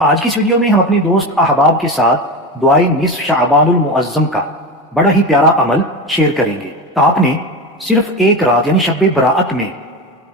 آج کی اس ویڈیو میں ہم اپنے دوست احباب کے ساتھ دعائے نصف شعبان المعظم کا بڑا ہی پیارا عمل شیئر کریں گے۔ آپ نے صرف ایک رات یعنی شب براءت میں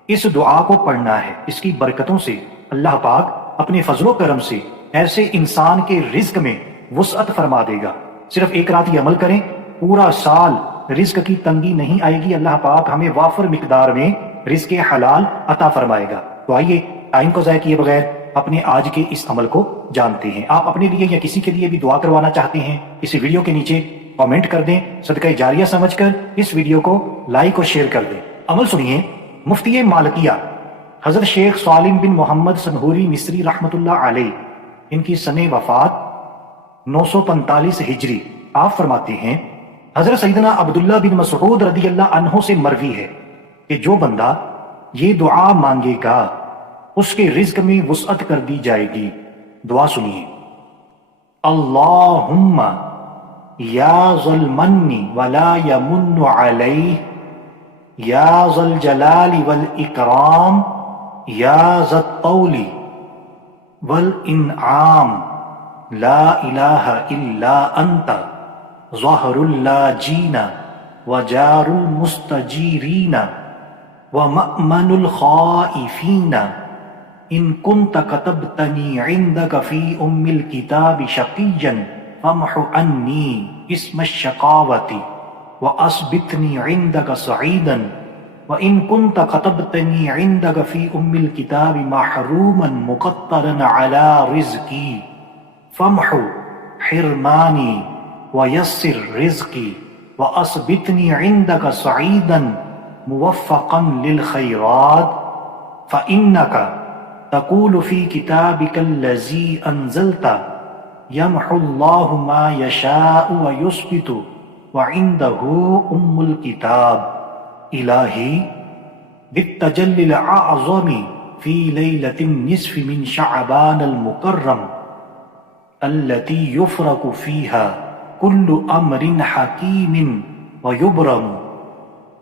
اس دعا کو پڑھنا ہے۔ اس کی برکتوں سے اللہ پاک اپنے فضل و کرم سے ایسے انسان کے رزق میں وسعت فرما دے گا۔ صرف ایک رات یہ عمل کریں، پورا سال رزق کی تنگی نہیں آئے گی۔ اللہ پاک ہمیں وافر مقدار میں رزق حلال عطا فرمائے گا۔ تو آئیے ٹائم کو ضائع کیے بغیر اپنے آج کے اس عمل کو جانتے ہیں۔ آپ اپنے لیے یا کسی کے لیے بھی دعا کروانا چاہتے ہیں، اس ویڈیو کے نیچے کامنٹ کر دیں، صدقہ جاریہ سمجھ کر اس ویڈیو کو لائک اور شیئر کر دیں۔ عمل سنیے۔ مفتی مالکیہ حضرت شیخ سالم بن محمد سنہوری مصری رحمۃ اللہ علیہ، ان کی سن وفات 945 ہجری۔ آپ فرماتے ہیں حضرت سیدنا عبداللہ بن مسعود رضی اللہ عنہ سے مروی ہے کہ جو بندہ یہ دعا مانگے گا اس کے رزق میں وسعت کر دی جائے گی۔ دعا سنیے۔ اللہم یا ذا المن ولا یمن علیہ یا ذا الجلال والاکرام یا ذا الطول والانعام لا الہ الا انت ظہر اللاجین وجار المستجیرین ومأمن الخائفین ان كنت كتبتني عندك في الكتاب شقيا فامح عني اسم الشقاوة وأثبتني عندك سعيدا وإن كنت كتبتني عندك في الكتاب محروما مقترا على رزقي فامح حرماني ويسر رزقي وأثبتني عندك سعيدا موفقا للخيرات فإنك تقول في كتابك الذي أنزلت يمحو الله ما يشاء ويثبت وعنده الكتاب إلهي بالتجلي الأعظم في ليلة النصف من شعبان المكرم التي يفرق فيها كل أمر حكيم ويبرم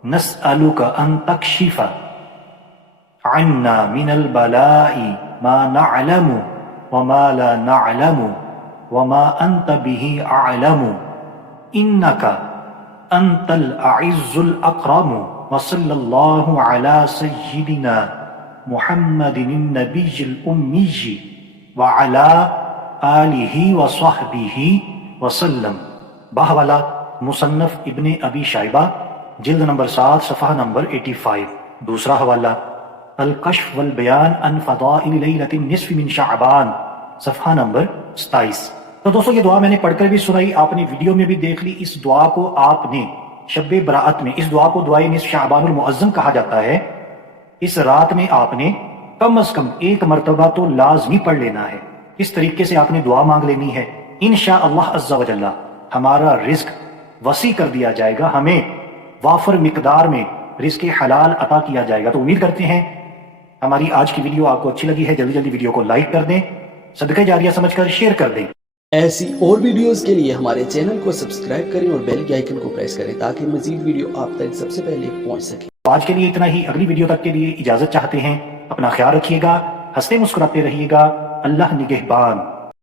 نسألك أن تكشف عنا من البلاء ما نعلم وما لا نعلم وما أنت به أعلم إنك أنت الأعز الأكرم وصلى الله على سيدنا محمد النبي الأمي وعلى آله وصحبه وسلم۔ باہوالا مصنف ابن ابی شائبہ، جلد نمبر 7 صفحہ نمبر 85۔ دوسرا حوالہ الکشف والبیان عن فضائل لیلۃ النصف من شعبان، صفحہ نمبر 27۔ تو دوستو یہ دعا میں نے پڑھ کر بھی سنائی، آپ نے ویڈیو میں بھی دیکھ لی۔ اس دعا کو آپ نے شب براءت میں، اس دعا کو دعائے نصف شعبان المعظم کہا جاتا ہے، اس رات میں آپ نے کم از کم ایک مرتبہ تو لازمی پڑھ لینا ہے۔ اس طریقے سے آپ نے دعا مانگ لینی ہے، انشاءاللہ عز و جل ہمارا رزق وسیع کر دیا جائے گا، ہمیں وافر مقدار میں رزق حلال عطا کیا جائے گا۔ تو امید کرتے ہیں ہماری آج کی ویڈیو آپ کو اچھی لگی ہے۔ جلدی جلدی ویڈیو کو لائک کر دیں، صدقہ جاریہ سمجھ کر شیئر کر دیں۔ ایسی اور ویڈیوز کے لیے ہمارے چینل کو سبسکرائب کریں اور بیل کے آئیکن کو پریس کریں تاکہ مزید ویڈیو آپ تک سب سے پہلے پہنچ سکے۔ آج کے لیے اتنا ہی، اگلی ویڈیو تک کے لیے اجازت چاہتے ہیں۔ اپنا خیال رکھیے گا، ہنستے مسکراتے رہیے گا۔ اللہ نگہبان۔